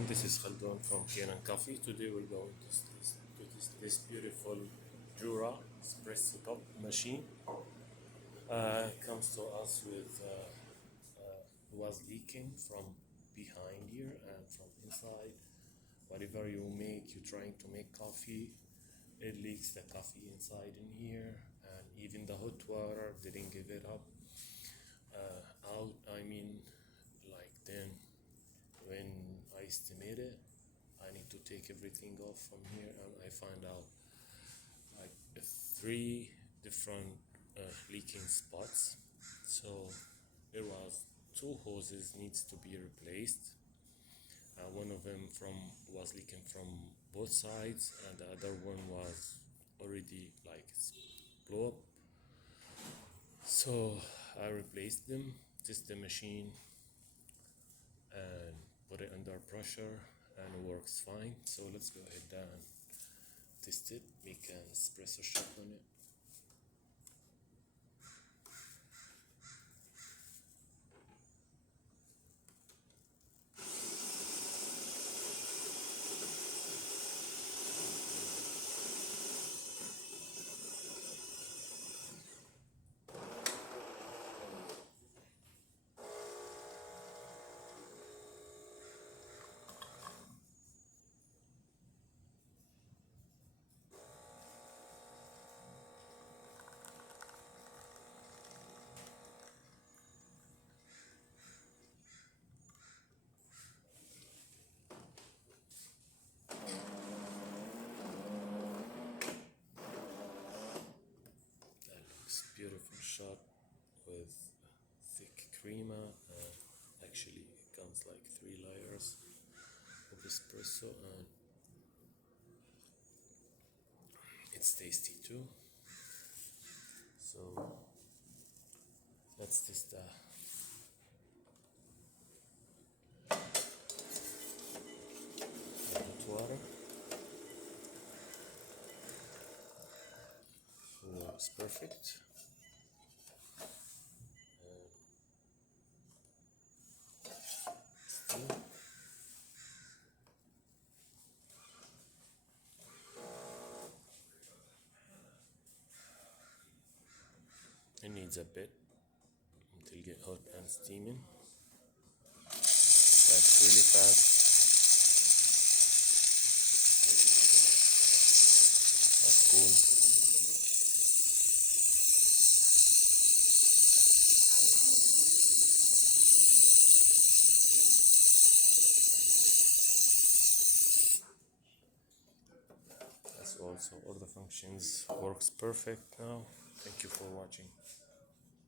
everyone, this is Khaldun from Kanen Coffee. Today we're going to test this beautiful Jura espresso cup machine. Comes to us with was leaking from behind here and from inside. Whatever you make, you're trying to make coffee, it leaks the coffee inside in here, and even the hot water didn't give it up out. Like then when I estimate it, I need to take everything off from here, and I find out like 3 different leaking spots. So there was 2 hoses needs to be replaced. One of them was leaking from both sides, and the other one was already like blow up. So I replaced them, test the machine, and put it under pressure, and it works fine. So let's go ahead and test it, make an espresso shot on it. Beautiful shot with thick crema. Actually, it comes like 3 layers of espresso, and it's tasty too. So let's test the hot water. Works perfect. It needs a bit until it get hot and steaming. That's really fast. That's cool. That's also all the functions works perfect now. Thank you for watching.